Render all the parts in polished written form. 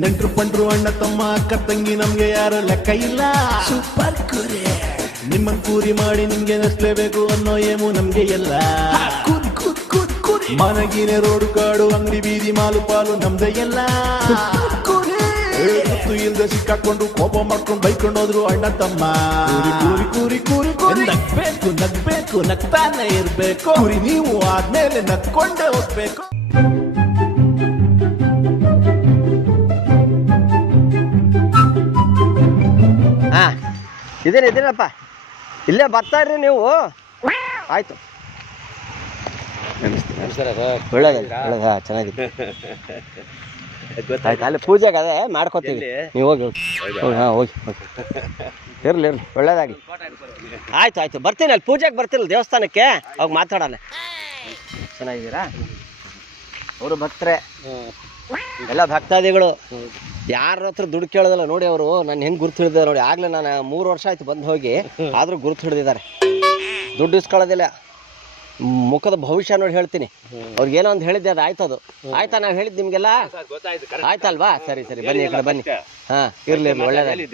ನೆಂಟ್ರು ಪಂಟ್ರು ಅಣ್ಣ ತಮ್ಮ ಅಕ್ಕ ತಂಗಿ ನಮ್ಗೆ ಯಾರು ಲೆಕ್ಕ ಇಲ್ಲ. ಸೂಪರ್ ಕೂರಿ ನಿಮ್ಮನ್ ಕೂರಿ ಮಾಡಿ ನಿಮ್ಗೆ ನಸ್ಲೇಬೇಕು ಅನ್ನೋ ಏಮು ನಮ್ಗೆ ಎಲ್ಲ. ಮನಗಿನೇ ರೋಡು ಕಾಡು ಅಂಗಡಿ ಬೀದಿ ಮಾಲು ಪಾಲು ನಮ್ದೇ ಎಲ್ಲ. ಗೊತ್ತು ಇಲ್ದೆ ಸಿಕ್ಕಾಕೊಂಡು ಕೋಪ ಮಾಡ್ಕೊಂಡು ಬೈಕೊಂಡು ಹೋದ್ರು ಅಣ್ಣ ತಮ್ಮ. ಕೂರಿ ಕೂರಿ ಕೂರಿ ಕೂರಿ ನಗ್ಬೇಕು ನಗ್ಬೇಕು ನಗ್ತಾನೆ ಇರ್ಬೇಕು. ಕೂರಿ ನೀವು ಆದ್ಮೇಲೆ ನಗ್ಕೊಂಡೇ ಹೋಗ್ಬೇಕು. ಇದೇನಪ್ಪ ಇಲ್ಲೇ ಬರ್ತಾ ಇರ್ರಿ ನೀವು. ಆಯ್ತು ಒಳ್ಳೇದ ಚೆನ್ನಾಗಿದೆ. ಆಯ್ತು ಅಲ್ಲಿ ಪೂಜೆಗೆ ಅದೇ ಮಾಡ್ಕೋತೀವಿ, ನೀವು ಹೋಗಿ ಹಾಂ ಹೋಗಿ ಇರ್ಲಿ ಒಳ್ಳೇದಾಗಿ. ಆಯ್ತು ಆಯ್ತು ಬರ್ತೀನಿ, ಅಲ್ಲಿ ಪೂಜೆಗೆ ಬರ್ತಿರಲ್ಲ ದೇವಸ್ಥಾನಕ್ಕೆ, ಅವಾಗ ಮಾತಾಡೋಣ. ಚೆನ್ನಾಗಿದ್ದೀರಾ? ಅವರು ಭಕ್ತರೇ, ಎಲ್ಲ ಭಕ್ತಾದಿಗಳು. ಯಾರ ಹತ್ರ ದುಡ್ಡು ಕೇಳೋದಲ್ಲ ನೋಡಿ. ಅವರು ನಾನು ಹೆಂಗೆ ಗುರುತು ಹಿಡಿದಿದ್ದಾರೆ ನೋಡಿ. ಆಗ್ಲೇ ನಾನು 3 ವರ್ಷ ಆಯ್ತು ಬಂದು ಹೋಗಿ, ಆದರೂ ಗುರುತು ಹಿಡಿದಿದ್ದಾರೆ. ದುಡ್ಡು ಇಸ್ಕೊಳ್ಳೋದಿಲ್ಲ, ಮುಖದ ಭವಿಷ್ಯ ನೋಡಿ ಹೇಳ್ತೀನಿ. ಅವ್ರಿಗೆ ಏನೋ ಒಂದು ಹೇಳಿದ್ದೆ, ಅದು ಆಯ್ತು. ಅದು ಆಯ್ತಾ? ನಾವು ಹೇಳಿದ್ದು ನಿಮ್ಗೆಲ್ಲ ಆಯ್ತಲ್ವಾ? ಸರಿ ಸರಿ ಬನ್ನಿ, ಈ ಕಡೆ ಬನ್ನಿ. ಹಾಂ ಇರ್ಲಿ ಒಳ್ಳೇದಾಗಿ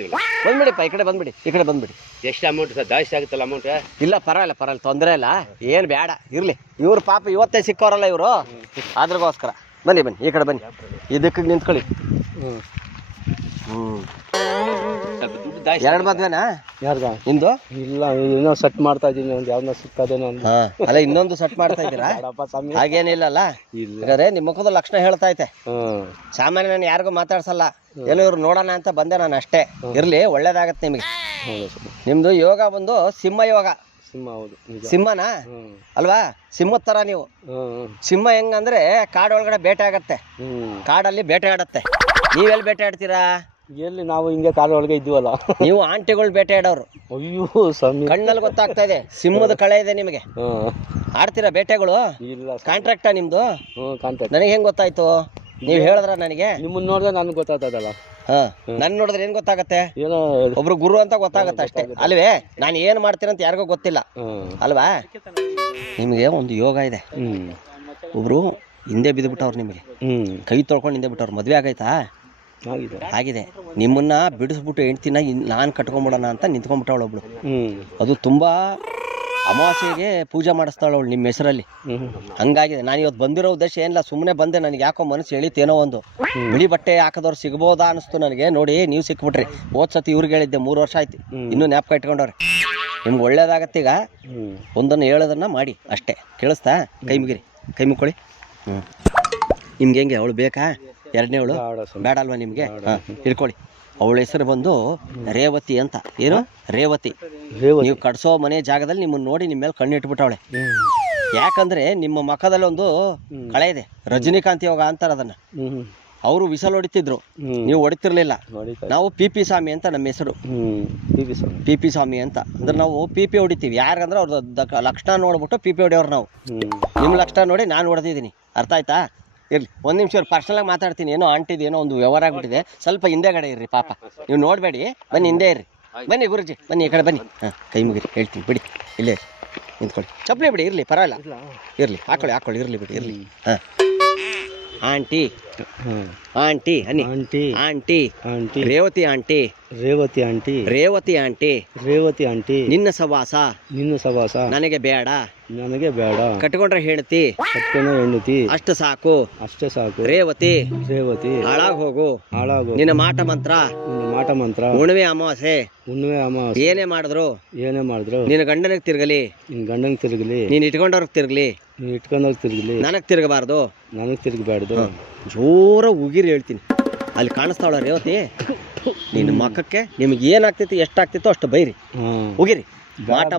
ಬಂದ್ಬಿಡಿಪ್ಪ, ಈ ಕಡೆ ಬಂದ್ಬಿಡಿ, ಈ ಕಡೆ ಬಂದ್ಬಿಡಿ. ಎಷ್ಟು ಅಮೌಂಟ್ ಸರ್? ಜಾಸ್ತಿ ಆಗುತ್ತಲ್ಲ ಅಮೌಂಟ್? ಇಲ್ಲ ಪರವಾಗಿಲ್ಲ ತೊಂದರೆ ಇಲ್ಲ, ಏನು ಬೇಡ ಇರ್ಲಿ. ಇವ್ರು ಪಾಪ ಇವತ್ತೇ ಸಿಕ್ಕವರಲ್ಲ ಇವರು, ಅದ್ರಗೋಸ್ಕರ ಬನ್ನಿ ಬನ್ನಿ ಈ ಕಡೆ ಬನ್ನಿ. ಇದಕ್ಕೆ ನಿಂತ್ಕೊಳ್ಳಿ. ಎರಡು ಮದ್ವೆನಾ ಯಾರ್ಗ? ನಿಂದು? ಇಲ್ಲ, ಇನ್ನೂ ಸೆಟ್ ಮಾಡ್ತಾ ಇದೀನಿ. ಒಂದು ಯಾವ್ದನ್ನ ಸಿಕ್ಕದೇನೋ ಅಲ್ಲ, ಇನ್ನೊಂದು ಸೆಟ್ ಮಾಡ್ತಾ ಇದ್ದೀರಾ? ಹಾಗೇನಿಲ್ಲಲ್ಲ. ಹಾಗಾದ್ರೆ ನಿಮ್ಮ ಮುಖದ ಲಕ್ಷಣ ಹೇಳ್ತಾ ಐತೆ. ಸಾಮಾನ್ಯ ನಾನು ಯಾರಿಗೂ ಮಾತಾಡ್ಸಲ್ಲ, ಏನೋ ಇವ್ರು ನೋಡೋಣ ಅಂತ ಬಂದೆ ನಾನು ಅಷ್ಟೇ. ಇರ್ಲಿ ಒಳ್ಳೇದಾಗತ್ತೆ ನಿಮಗೆ. ನಿಮ್ದು ಯೋಗ ಬಂದು ಸಿಂಹ ಯೋಗ. ಸಿಂಹ? ಹೌದು. ಸಿಂಹನಾ ಅಲ್ವಾ? ಸಿಂಹದ ತರ ನೀವು. ಸಿಂಹ ಹೆಂಗಂದ್ರೆ ಕಾಡೊಳಗಡೆ ಬೇಟೆ ಆಗತ್ತೆ, ಕಾಡಲ್ಲಿ ಬೇಟೆ ಆಡತ್ತೆ. ನೀವೆಲ್ಲಿ ಬೇಟೆ ಆಡ್ತೀರಾ? ಎಲ್ಲಿ, ನಾವು ಹಿಂಗೆ ಕಾಡೊಳಗೆ ಇದ್ದೀವಲ್ಲ. ನೀವು ಆಂಟಿಗಳು ಬೇಟೆ ಆಡೋರು. ಅಯ್ಯೋ ಸ್ವಾಮಿ, ಕಣ್ಣಲ್ಲಿ ಗೊತ್ತಾಗ್ತಾ ಇದೆ, ಸಿಂಹದ ಕಳೆ ಇದೆ ನಿಮಗೆ. ಆಡ್ತೀರಾ ಬೇಟೆಗಳು? ಇಲ್ಲ. ಕಾಂಟ್ರಾಕ್ಟಾ ನಿಮ್ದು? ಕಾಂಟ್ರಾಕ್ಟ್. ನನಗೆ ಹೆಂಗ್ ಗೊತ್ತಾಯ್ತು? ನೀವು ಹೇಳಿದ್ರ ನನಗೆ? ನಿಮ್ಮನ್ನ ನೋಡಿದ್ರೆ ನನ್ಗೆ ಗೊತ್ತಾಗ್ತದಲ್ಲ. ನನ್ ನೋಡಿದ್ರೆ ಏನ್ ಗೊತ್ತಾಗತ್ತೆ? ಏನೋ ಒಬ್ರು ಗುರು ಅಂತ ಗೊತ್ತಾಗತ್ತೆ ಅಷ್ಟೇ ಅಲ್ವೇ? ನಾನು ಏನ್ ಮಾಡ್ತೀರಂತ ಯಾರಿಗೂ ಗೊತ್ತಿಲ್ಲ ಅಲ್ವಾ? ನಿಮ್ಗೆ ಒಂದು ಯೋಗ ಇದೆ. ಒಬ್ರು ಹಿಂದೆ ಬಿದ್ದುಬಿಟ್ಟವ್ರು, ನಿಮಗೆ ಕೈ ತೊಳ್ಕೊಂಡು ಹಿಂದೆ ಬಿಟ್ಟವ್ರು. ಮದ್ವೆ ಆಗೈತಾ? ಆಗಿದೆ. ನಿಮ್ಮನ್ನ ಬಿಡಿಸ್ಬಿಟ್ಟು ಹೆಂಡ್ತಿನ ನಾನು ಕಟ್ಕೊಂಡ್ಬಿಡೋಣ ಅಂತ ನಿಂತ್ಕೊಂಡ್ಬಿಟ್ಟವಳು ಒಬ್ಳು. ಅದು ತುಂಬಾ ಅಮಾವಾಸ್ಯೆಗೆ ಪೂಜೆ ಮಾಡಿಸ್ತಾಳವಳು ನಿಮ್ಮ ಹೆಸರಲ್ಲಿ. ಹಂಗಾಗಿದೆ. ನಾನು ಇವತ್ತು ಬಂದಿರೋ ಉದ್ದೇಶ ಏನಿಲ್ಲ, ಸುಮ್ಮನೆ ಬಂದೆ. ನನಗೆ ಯಾಕೋ ಮನಸ್ಸು ಎಳಿತೇನೋ ಒಂದು. ಬಿಳಿ ಬಟ್ಟೆ ಹಾಕಿದವ್ರು ಸಿಗ್ಬೋದಾ ಅನಿಸ್ತು ನನಗೆ. ನೋಡಿ ನೀವು ಸಿಕ್ಬಿಟ್ರಿ. ಹೋದ್ಸತಿ ಇವ್ರಿಗೆ ಹೇಳಿದ್ದೆ, 3 ವರ್ಷ ಆಯ್ತು, ಇನ್ನೂ ಜ್ಞಾಪಕ ಇಟ್ಕೊಂಡವ್ರೆ. ನಿಮ್ಗೆ ಒಳ್ಳೇದಾಗತ್ತೆ. ಈಗ ಒಂದನ್ನು ಹೇಳೋದನ್ನ ಮಾಡಿ ಅಷ್ಟೇ. ಕೇಳಿಸ್ತಾ? ಕೈ ಮುಗಿರಿ, ಕೈ ಮುಕ್ಕೊಳ್ಳಿ. ನಿಮ್ಗೆ ಹೆಂಗೆ? ಅವಳು ಬೇಕಾ? ಎರಡನೇವಳು ಬೇಡ ಅಲ್ವಾ ನಿಮ್ಗೆ? ಇಟ್ಕೊಳ್ಳಿ. ಅವಳ ಹೆಸರು ಬಂದು ರೇವತಿ ಅಂತ. ಏನು? ರೇವತಿ. ನೀವು ಕಟ್ಸೋ ಮನೆ ಜಾಗದಲ್ಲಿ ನಿಮ್ಮನ್ನ ನೋಡಿ ನಿಮ್ಮ ಮೇಲೆ ಕಣ್ಣು ಇಟ್ಬಿಟ್ಟವಳೆ. ಯಾಕಂದ್ರೆ ನಿಮ್ಮ ಮಖದಲ್ಲಿ ಒಂದು ಕಳೆ ಇದೆ, ರಜನಿಕಾಂತ್ ಯೋಗ ಅಂತಾರ ಅದನ್ನ. ಅವರು ವಿಸಲ್ ಹೊಡಿತಿದ್ರು, ನೀವು ಹೊಡಿತಿರ್ಲಿಲ್ಲ. ನಾವು ಪಿ ಸ್ವಾಮಿ ಅಂತ ನಮ್ಮ ಹೆಸರು. ಪಿ ಸ್ವಾಮಿ ಅಂತ ಅಂದ್ರೆ ನಾವು ಪಿ ಹೊಡಿತೀವಿ. ಯಾರಂದ್ರೆ ಅವ್ರ ಲಕ್ಷಣ ನೋಡ್ಬಿಟ್ಟು ಪಿ ಹೊಡಿಯೋರು ನಾವು. ನಿಮ್ಮ ಲಕ್ಷಣ ನೋಡಿ ನಾನು ಹೊಡೆದಿದ್ದೀನಿ. ಅರ್ಥ ಆಯ್ತಾ? ಇರ್ಲಿ, ಒಂದು ನಿಮಿಷ ಪರ್ಸನಲ್ ಆಗಿ ಮಾತಾಡ್ತೀನಿ. ಏನೋ ಆಂಟಿದು ಏನೋ ಒಂದು ವ್ಯವಹಾರ ಆಗ್ಬಿಟ್ಟಿದೆ, ಸ್ವಲ್ಪ ಹಿಂದೆಗಡೆ ಇರ್ರಿ. ಪಾಪ ನೀವು ನೋಡಬೇಡಿ, ಬನ್ನಿ ಹಿಂದೆ ಇರ್ರಿ. ಬನ್ನಿ ಗುರುಜಿ, ಬನ್ನಿ ಈ ಕಡೆ ಬನ್ನಿ. ಕೈ ಮುಗಿರಿ, ಹೇಳ್ತೀನಿ ಬಿಡಿ. ಇಲ್ಲೇ ನಿಂತ್ಕೊಳ್ಳಿ. ಚಪ್ಪಲಿ ಬಿಡಿ, ಇರಲಿ ಪರವಾಗಿಲ್ಲ, ಇರಲಿ. ಹಾಕೊಳ್ಳಿ ಇರಲಿ ಬಿಡಿ, ಇರಲಿ. ಆಂಟಿ ಆಂಟಿ ಅನ್ನಿ. Aunty Revathi aunty. Revathi aunty ನಿನ್ನ ಸವಾಸ ನನಗೆ ಬೇಡ. ಕಟ್ಕೊಂಡ್ರೆ ಹೆಂಡತಿ ಅಷ್ಟು ಸಾಕು. ರೇವತಿ ಹಾಳಾಗ್ ಹೋಗು. ನಿನ್ನ ಮಾಟ ಮಂತ್ರ ಹುಣ್ಣಿಮೆ ಅಮಾವಾಸ್ಯೆ ಏನೇ ಮಾಡಿದ್ರು ನಿನ್ನ ಗಂಡನಿಗೆ ತಿರ್ಗಲಿ. ನೀನ್ ಇಟ್ಕೊಂಡವ್ರಿಗೆ ತಿರ್ಗಲಿ. ನನಗ್ ತಿರ್ಗಬಾರ್ದು. ಜೋರ ಉಗಿರಿ ಹೇಳ್ತೀನಿ. ಅಲ್ಲಿ ಕಾಣಿಸ್ತಾವಳ ರೇವತಿ, ನಿನ್ನ ಮಕ್ಕಕ್ಕೆ ನಿಮ್ಗೆ ಏನಾಗ್ತೈತಿ, ಎಷ್ಟಾಗ್ತಿತ್ತೋ ಅಷ್ಟು ಬೈರಿ, ಉಗಿರಿ. ಮಾಟ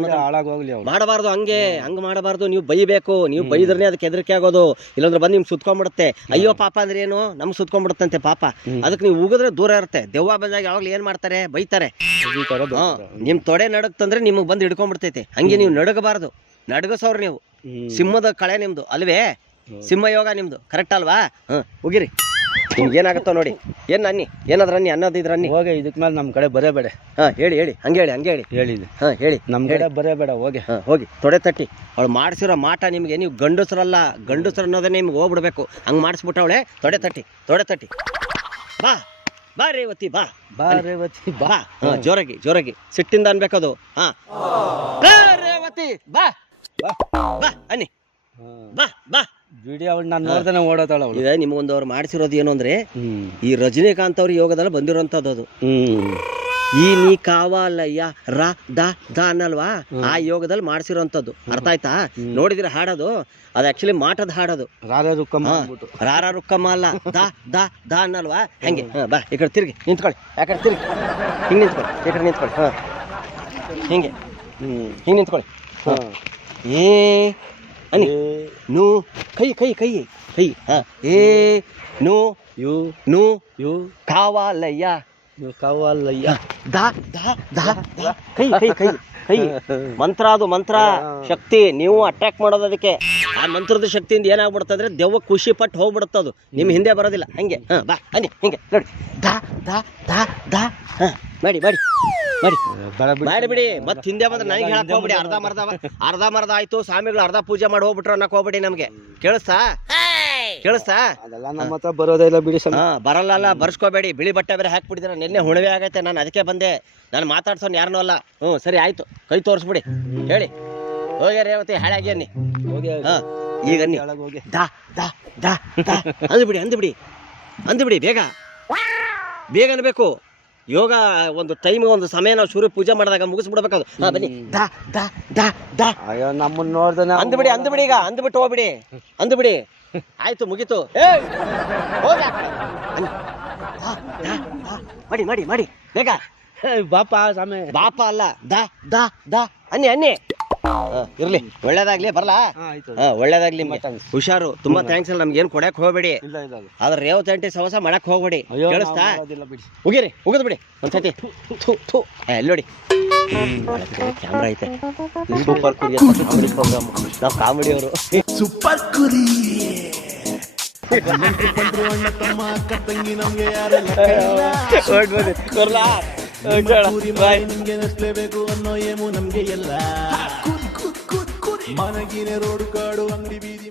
ಮಾಡಬಾರ್ದು. ಹಂಗೆ ಮಾಡಬಾರ್ದು. ನೀವು ಬೈಬೇಕು. ನೀವು ಬೈದ್ರೆ ಅದಕ್ಕೆ ಹೆದರಿಕೆ ಆಗೋದು. ಇಲ್ಲಾಂದ್ರೆ ಬಂದು ನಿಮ್ಗೆ ಸುತ್ಕೊಂಡ್ಬಿಡುತ್ತೆ. ಅಯ್ಯೋ ಪಾಪ ಅಂದ್ರೆ ಏನು, ನಮ್ಗೆ ಸುತ್ಕೊಂಡ್ಬಿಡುತ್ತಂತೆ ಪಾಪ. ಅದಕ್ಕೆ ನೀವು ಉಗಿದ್ರೆ ದೂರ ಇರುತ್ತೆ. ದೆವ್ವ ಬಂದಾಗ ಯಾವಾಗಲೂ ಏನ್ ಮಾಡ್ತಾರೆ? ಬೈತಾರೆ. ನಿಮ್ ತೊಡೆ ನಡಗ್ತಂದ್ರೆ ನಿಮಗೆ ಬಂದು ಹಿಡ್ಕೊಂಡ್ಬಿಡ್ತೈತೆ. ಹಂಗೆ ನೀವು ನಡಗಬಾರ್ದು. ನಡಗಸವ್ರು ನೀವು. ಸಿಂಹದ ಕಳೆ ನಿಮ್ದು ಅಲ್ವೇ? ಸಿಂಹ ಯೋಗ ನಿಮ್ದು, ಕರೆಕ್ಟ್ ಅಲ್ವಾ? ಉಗಿರಿ. ನಿಮ್ಗೆ ಏನಾಗುತ್ತೋ ನೋಡಿ. ಏನ್ ಅನ್ನಿ, ಏನಾದ್ರ ಅನ್ನಿ, ಅನ್ನೋದಿದ್ರ ಅನ್ನಿ. ಹೋಗಿ ಇದಕ್ಕೆ ಮೇಲೆ ನಮ್ಮ ಕಡೆ ಬರಬೇಡ. ಹೇಳಿ ಹಂಗೆ ಹೇಳಿ ಹೇಳಿದೆ. ಹೇಳಿ. ನಮ್ಮ ಕಡೆ ಬರಬೇಡ. ಹೋಗಿ ತೊಡೆ ತಟ್ಟಿ. ಅವಳು ಮಾಡಿಸಿರೋ ಮಾಟ ನಿಮ್ಗೆ, ನೀವು ಗಂಡಸರಲ್ಲ, ಗಂಡಸರು ಅನ್ನೋದೇ ನಿಮ್ಗೆ ಹೋಗ್ಬಿಡ್ಬೇಕು. ಹಂಗೆ ಮಾಡಿಸ್ಬಿಟ್ಟವಳೆ. ತೊಡೆ ತಟ್ಟಿ. ಬಾ ಬಾ ರೇವತಿ ಬಾ ಬಾ ರೇವತಿ ಬಾ. ಬಾ ಹಾ, ಜೋರಾಗಿ ಜೋರಾಗಿ ಸಿಟ್ಟಿಂದ ಅನ್ಬೇಕದು. ಹಾ ಬಾ ರೇವತಿ ಬಾ ಬಾ. ಬಾ ಅನ್ನಿ ಬಾ ಬಾ. ಬಿಡಿ ಅವಳು ನಾನು ನೋಡ್ದೇನೆ ಓಡೋತಾಳ ಅವಳು. ಈಗ ನಿಮಗೊಂದು ಅವ್ರು ಮಾಡಿಸಿರೋದು ಏನು ಅಂದ್ರೆ ಈ ರಜನಿಕಾಂತ್ ಅವ್ರ ಯೋಗದಲ್ಲಿ ಬಂದಿರೋಂಥದ್ದು ಅದು. ಈ ನೀ ಕಾವಾಲಯ್ಯ ರ ದ ದ ಅನ್ನಲ್ವಾ, ಆ ಯೋಗದಲ್ಲಿ ಮಾಡಿಸಿರೋಂಥದ್ದು. ಅರ್ಥ ಆಯ್ತಾ? ನೋಡಿದ್ರೆ ಹಾಡೋದು ಅದು ಆಕ್ಚುಲಿ ಮಾಟದ ಹಾಡೋದು. ರಾರ ರುಕ್ಕಮ್ಮ ಅಲ್ಲ, ದ ದ ದ ಅನ್ನಲ್ವಾ ಹಂಗೆ. ಬಾ ಈ ಕಡೆ ತಿರ್ಗಿ ನಿಂತ್ಕೊಳ್ಳಿ, ಯಾಕಡೆ ತಿರ್ಗಿ ಹಿಂಗೆ ನಿಂತ್ಕೊಳ್ಳಿ, ಈ ಕಡೆ ನಿಂತ್ಕೊಳ್ಳಿ. ಹಾ ಹಿಂಗೆ ಹಿಂಗೆ ನಿಂತ್ಕೊಳ್ಳಿ. ಏ ಅನ್ನಿ ನೂ ಕೈ ಕೈ ಕೈ ಕೈ. ಹಾ ಏ ನೂ ಯು ನೂ ಯು ಕಾವಾಲಯ್ಯ ಕಾವಲ್ಲಯ್ಯ ದಾ ದಾ ದಾ ದಾ. ಕೈ ಕೈ ಕೈ ಕೈ ಮಂತ್ರ, ಅದು ಮಂತ್ರ ಶಕ್ತಿ. ನೀವು ಅಟ್ಯಾಕ್ ಮಾಡೋದು ಅದಕ್ಕೆ. ಆ ಮಂತ್ರದ ಶಕ್ತಿಯಿಂದ ಏನಾಗ್ಬಿಡ್ತಂದ್ರೆ ದೆವ್ವ ಖುಷಿ ಪಟ್ಟು ಹೋಗ್ಬಿಡುತ್ತದು, ನಿಮ್ ಹಿಂದೆ ಬರೋದಿಲ್ಲ. ಹಂಗೆ ಬಾ ಅನ್ನಿ ಹಿಂಗೆ ನೋಡಿ. ದಾ ದಾ ದಾ ದಾ. ಮಾಡಿ ಮಾಡಿ ಮಾಡಿ ಮಾಡಿಬಿಡಿ. ಮತ್ತೆ ಹಿಂದೆ ಬಂದ್ರೆ ನನಗೆ ಹೇಳಕ್ ಹೋಗ್ಬಿಡಿ. ಅರ್ಧ ಮರ್ದ ಆಯ್ತು, ಸ್ವಾಮಿಗಳು ಅರ್ಧ ಪೂಜೆ ಮಾಡಿ ಹೋಗ್ಬಿಟ್ರು ಅನ್ನಕ್ ಹೋಗ್ಬಿಡಿ. ನಮ್ಗೆ ಕೇಳಿಸ್ತಾ ಕೇಳಿಸ್ತಾ? ಅದೆಲ್ಲ ನಮ್ಮ ಹತ್ರ ಬರೋದೇ ಇಲ್ಲ ಬಿಡಿ. ಹಾ ಬರಲ್ಲ, ಬರ್ಸ್ಕೋಬೇಡಿ. ಬಿಳಿ ಬಟ್ಟೆ ಬೇರೆ ಹಾಕ್ಬಿಟ್ಟಿದ್ರೆ ನಿನ್ನೆ ಹುಣವೆ ಆಗೈತೆ. ನಾನು ಅದಕ್ಕೆ ಬಂದೆ. ನಾನು ಮಾತಾಡ್ಸೋನ್ ಯಾರನ್ನೂ ಅಲ್ಲ. ಸರಿ ಆಯ್ತು, ಕೈ ತೋರಿಸ್ಬಿಡಿ. ಹೇಳಿ ಹೋಗಿ ರೇವತಿ ಹಾಳಾಗಿ ಅನ್ನಿ. ಹಾ ಈಗ ಅನ್ನಿ ದಾ ದಾ ದಾ ದಾ ಅಂದ್ಬಿಡಿ ಅಂದ್ಬಿಡಿ ಅಂದ್ಬಿಡಿ. ಬೇಗ ಬೇಗ ಅನ್ಬೇಕು. ಯೋಗ ಒಂದು ಟೈಮ್, ಒಂದು ಸಮಯ ನಾವು ಸೂರ್ಯ ಪೂಜೆ ಮಾಡಿದಾಗ ಮುಗಿಸ್ಬಿಡ್ಬೇಕದು. ಹಾ ಬನ್ನಿ ದಾ ದಾ ದಾ ದಾ. ಅಯ್ಯೋ ನಮ್ಮನ್ನ ನೋಡ್ದೇನೆ ಅಂದ್ಬಿಡಿ ಅಂದ್ಬಿಡಿ. ಈಗ ಅಂದ್ಬಿಟ್ಟು ಹೋಗ್ಬಿಡಿ, ಅಂದ್ಬಿಡಿ. ಆಯ್ತು ಮುಗೀತು. ಹೋಗಿ ಮಾಡಿ ಮಾಡಿ ಮಾಡಿ ಬೇಗ. ಬಾಪ ಸಾಮೆ. ಬಾಪ ಅಲ್ಲ, ದಾ ದಾ ದಾ ಅನ್ನಿ ಅನ್ನಿ. ಇರ್ಲಿ, ಒಳ್ಳೇದಾಗ್ಲಿ. ಬರ್ಲಾ? ಒಳ್ಳೇದಾಗ್ಲಿ. ಹುಷಾರು. ತುಂಬಾ ಥ್ಯಾಂಕ್ಸ್. ಅಲ್ಲ ನಮ್ಗೆ ಏನ್ ಕೊಡಕ್ ಹೋಗ್ಬೇಡಿ. ಆದ್ರೆ ರೇವತಿ ಆಂಟಿ ಸವಸ ಮಾಡಕ್ ಹೋಗ್ಬೇಡಿ. ಕೇಳಿಸ್ತಾ? ಹೋಗಿರಿ, ಹೋಗದ್ ಬಿಡಿ ಒಂದ್ಸತಿ. ಎಲ್ಲಿ ನೋಡಿ ಕ್ಯಾಮ್ರಾ ಐತೆ. ಸೂಪರ್ ಕುರಿ ಕಾಮಿಡಿ ಪ್ರೋಗ್ರಾಮ್. ನಾವು ಕಾಮಿಡಿ ಅವರು. ಸೂಪರ್ ಕುರಿ ಬಂದ್ರು ಅಣ್ಣ ತಮ್ಮ ಅಕ್ಕ ತಂಗಿ ನಮ್ಗೆ ಯಾರೆಲ್ಲ ನಿಮ್ಗೆ ನಸ್ಲೇಬೇಕು ಅನ್ನೋ ಏಮು ನಮ್ಗೆ ಎಲ್ಲ. ಮನಗಿನ ರೋಡು ಕಾಡು ಅಂಗಡಿ ಬೀದಿ